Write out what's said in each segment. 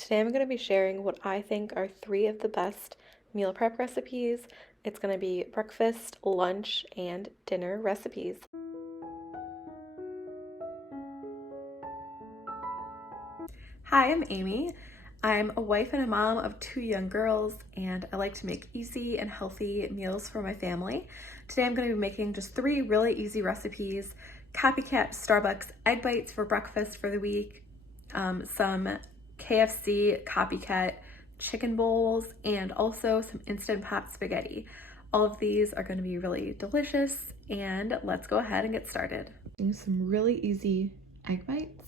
Today I'm going to be sharing what I think are 3 of the best meal prep recipes. It's going to be breakfast, lunch, and dinner recipes. Hi, I'm Amy. I'm a wife and a mom of 2 young girls, and I like to make easy and healthy meals for my family. Today I'm going to be making just 3 really easy recipes: Copycat Starbucks egg bites for breakfast for the week, some KFC Copycat chicken bowls, and also some Instant Pot spaghetti. All of these are going to be really delicious, and let's go ahead and get started. Some really easy egg bites,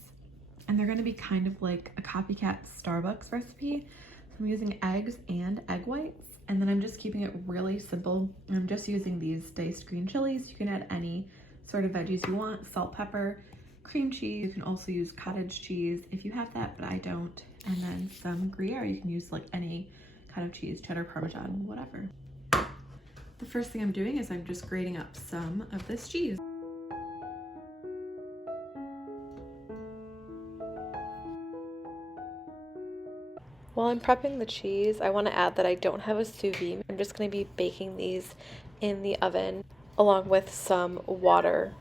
and they're going to be kind of like a Copycat Starbucks recipe. So I'm using eggs and egg whites, and then I'm just keeping it really simple. I'm just using these diced green chilies. You can add any sort of veggies you want: salt, pepper, cream cheese. You can also use cottage cheese if you have that, but I don't. And then some gruyere. You can use like any kind of cheese, cheddar, Parmesan, whatever. The first thing I'm doing is I'm just grating up some of this cheese. While I'm prepping the cheese, I want to add that I don't have a sous vide. I'm just going to be baking these in the oven along with some water.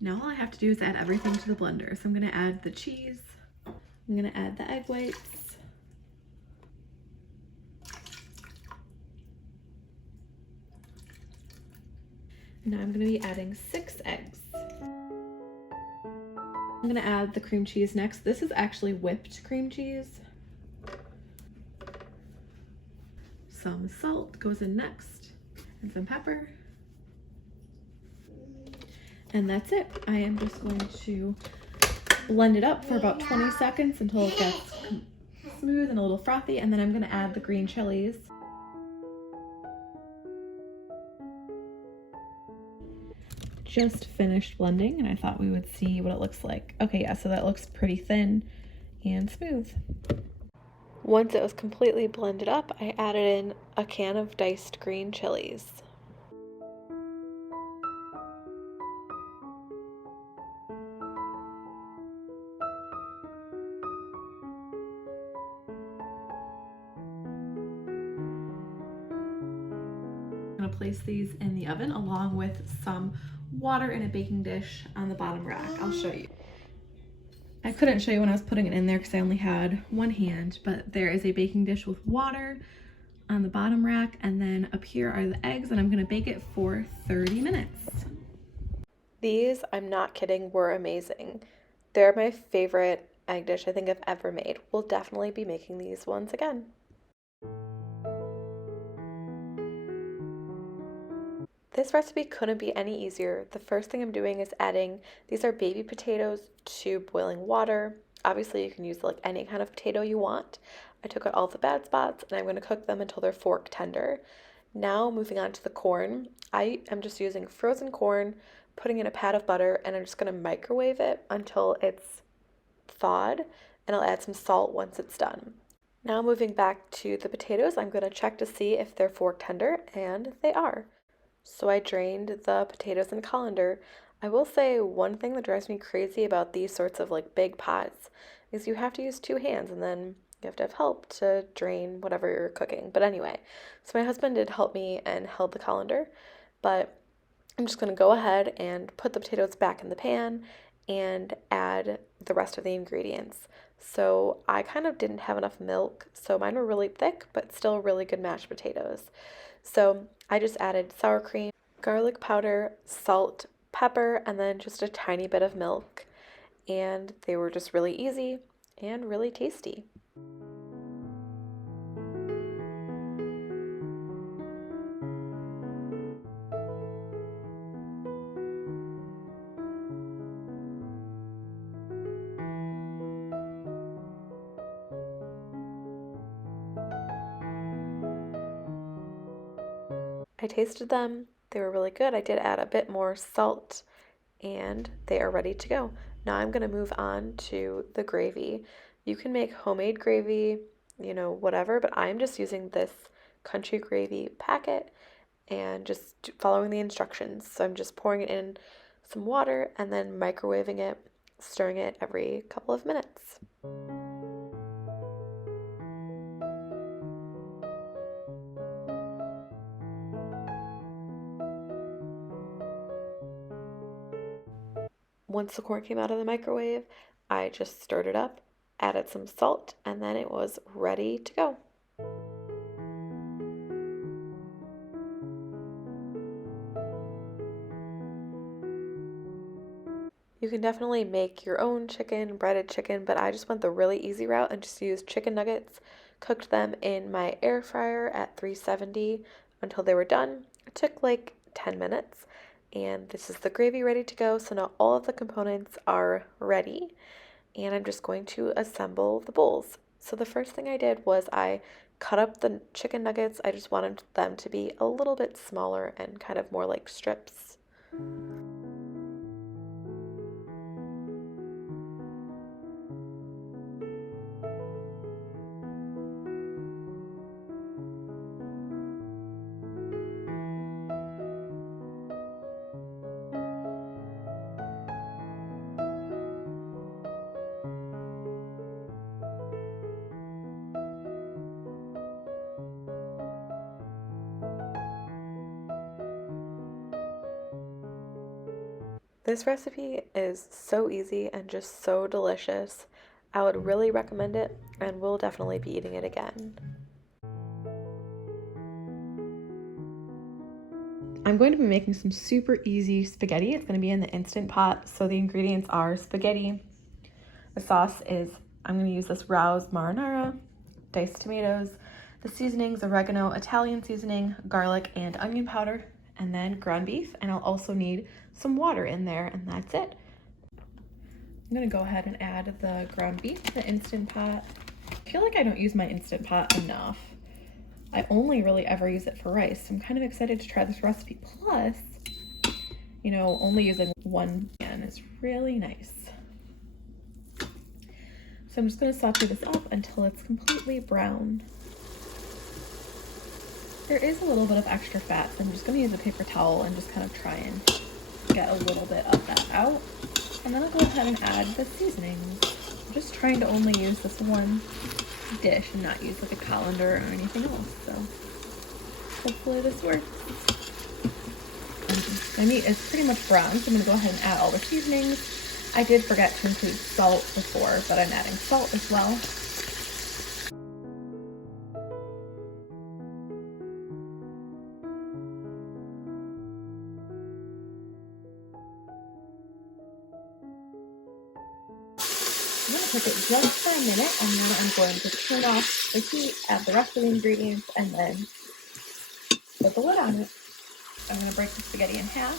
Now all I have to do is add everything to the blender. So I'm going to add the cheese. I'm going to add the egg whites. Now I'm going to be adding 6 eggs. I'm going to add the cream cheese next. This is actually whipped cream cheese. Some salt goes in next, and some pepper. And that's it. I am just going to blend it up for about 20 seconds until it gets smooth and a little frothy, and then I'm going to add the green chilies. Just finished blending, and I thought we would see what it looks like. Okay, yeah, so that looks pretty thin and smooth. Once it was completely blended up, I added in a can of diced green chilies. I'm going to place these in the oven along with some water in a baking dish on the bottom rack. I'll show you. I couldn't show you when I was putting it in there because I only had one hand, but there is a baking dish with water on the bottom rack, and then up here are the eggs, and I'm going to bake it for 30 minutes. These, I'm not kidding, were amazing. They're my favorite egg dish I think I've ever made. We'll definitely be making these once again. This recipe couldn't be any easier. The first thing I'm doing is adding, these are baby potatoes, to boiling water. Obviously you can use like any kind of potato you want. I took out all the bad spots, and I'm going to cook them until they're fork tender. Now moving on to the corn. I am just using frozen corn, putting in a pat of butter, and I'm just going to microwave it until it's thawed, and I'll add some salt once it's done. Now moving back to the potatoes, I'm going to check to see if they're fork tender, and they are. So I drained the potatoes in a colander. I will say one thing that drives me crazy about these sorts of like big pots is you have to use 2 hands, and then you have to have help to drain whatever you're cooking. But anyway, so my husband did help me and held the colander, but I'm just going to go ahead and put the potatoes back in the pan and add the rest of the ingredients. So I kind of didn't have enough milk, so mine were really thick, but still really good mashed potatoes. So I just added sour cream, garlic powder, salt, pepper, and then just a tiny bit of milk. And they were just really easy and really tasty. I tasted them. They were really good. I did add a bit more salt, and they are ready to go. Now I'm going to move on to the gravy. You can make homemade gravy, whatever, but I'm just using this country gravy packet and just following the instructions. So I'm just pouring it in some water and then microwaving it, stirring it every couple of minutes. Once the corn came out of the microwave, I just stirred it up, added some salt, and then it was ready to go. You can definitely make your own chicken, breaded chicken, but I just went the really easy route and just used chicken nuggets, cooked them in my air fryer at 370 until they were done. It took like 10 minutes, and this is the gravy ready to go. So now all of the components are ready, and I'm just going to assemble the bowls. So the first thing I did was I cut up the chicken nuggets. I just wanted them to be a little bit smaller and kind of more like strips. This recipe is so easy and just so delicious. I would really recommend it, and we'll definitely be eating it again. I'm going to be making some super easy spaghetti. It's going to be in the Instant Pot. So the ingredients are spaghetti. The sauce is, I'm going to use this Rouse marinara, diced tomatoes, the seasonings, oregano, Italian seasoning, garlic, and onion powder, and then ground beef. And I'll also need some water in there, and that's it. I'm going to go ahead and add the ground beef to the Instant Pot. I feel like I don't use my Instant Pot enough. I only really ever use it for rice. So I'm kind of excited to try this recipe. Plus, you know, only using one pan is really nice. So I'm just going to saute this up until it's completely brown. There is a little bit of extra fat, so I'm just going to use a paper towel and just kind of try and get a little bit of that out. And then I'll go ahead and add the seasonings. I'm just trying to only use this one dish and not use like a colander or anything else, so hopefully this works. My meat is pretty much brown, so I'm going to go ahead and add all the seasonings. I did forget to include salt before, but I'm adding salt as well. I'm going to cook it just for a minute, and then I'm going to turn off the heat, add the rest of the ingredients, and then put the lid on it. I'm going to break the spaghetti in half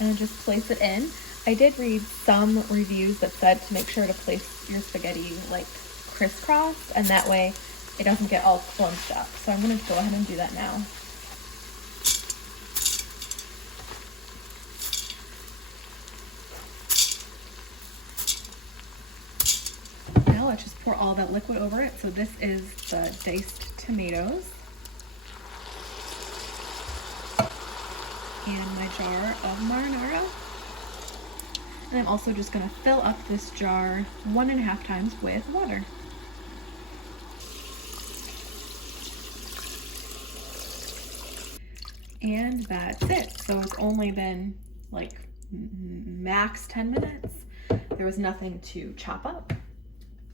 and just place it in. I did read some reviews that said to make sure to place your spaghetti like crisscross, and that way it doesn't get all clumped up. So I'm going to go ahead and do that now. Now let's just pour all that liquid over it. So this is the diced tomatoes and my jar of marinara. And I'm also just going to fill up this jar 1.5 times with water. And that's it. So it's only been like max 10 minutes. There was nothing to chop up.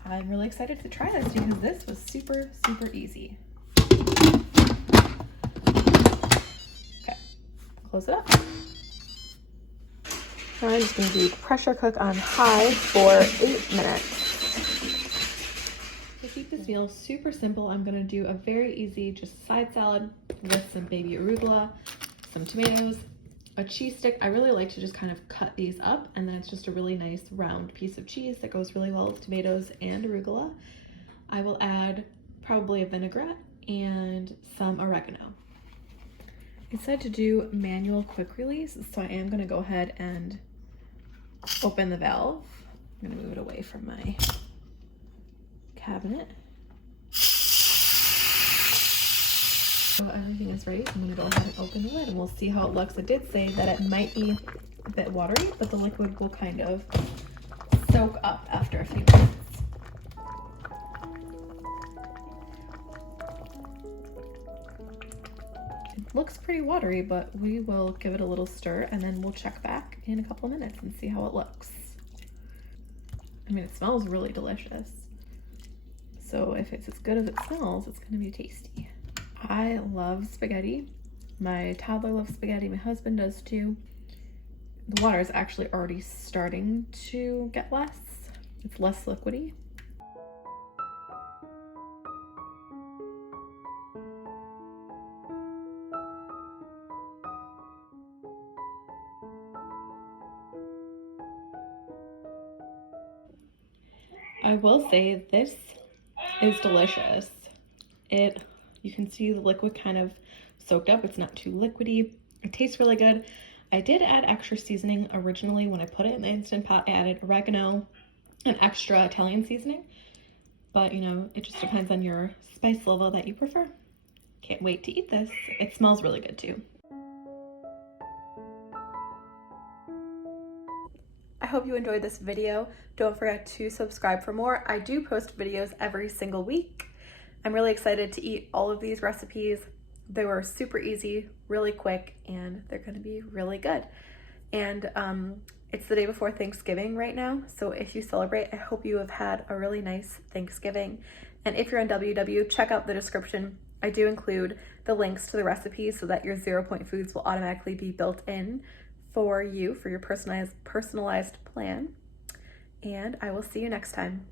I'm really excited to try this because this was super, super easy. Okay, close it up. Now I'm just going to do pressure cook on high for 8 minutes. To keep this meal super simple, I'm going to do a very easy just side salad with some baby arugula, some tomatoes, a cheese stick. I really like to just kind of cut these up, and then it's just a really nice round piece of cheese that goes really well with tomatoes and arugula. I will add probably a vinaigrette and some oregano. It said to do manual quick release, so I am going to go ahead and open the valve. I'm going to move it away from my cabinet. So everything is ready, so I'm going to go ahead and open the lid and we'll see how it looks. It did say that it might be a bit watery, but the liquid will kind of soak up after a few minutes. It looks pretty watery, but we will give it a little stir and then we'll check back in a couple of minutes and see how it looks. I mean, it smells really delicious. So if it's as good as it smells, it's gonna be tasty. I love spaghetti. My toddler loves spaghetti, my husband does too. The water is actually already starting to get less. It's less liquidy. I will say this is delicious. You can see the liquid kind of soaked up. It's not too liquidy. It tastes really good. I did add extra seasoning originally when I put it in the Instant Pot. I added oregano and extra Italian seasoning, but you know, it just depends on your spice level that you prefer. Can't wait to eat this. It smells really good too. I hope you enjoyed this video. Don't forget to subscribe for more. I do post videos every single week. I'm really excited to eat all of these recipes. They were super easy, really quick, and they're gonna be really good. And it's the day before Thanksgiving right now, so if you celebrate, I hope you have had a really nice Thanksgiving. And if you're on WW, check out the description. I do include the links to the recipes so that your 0 Point foods will automatically be built in for you for your personalized plan. And I will see you next time.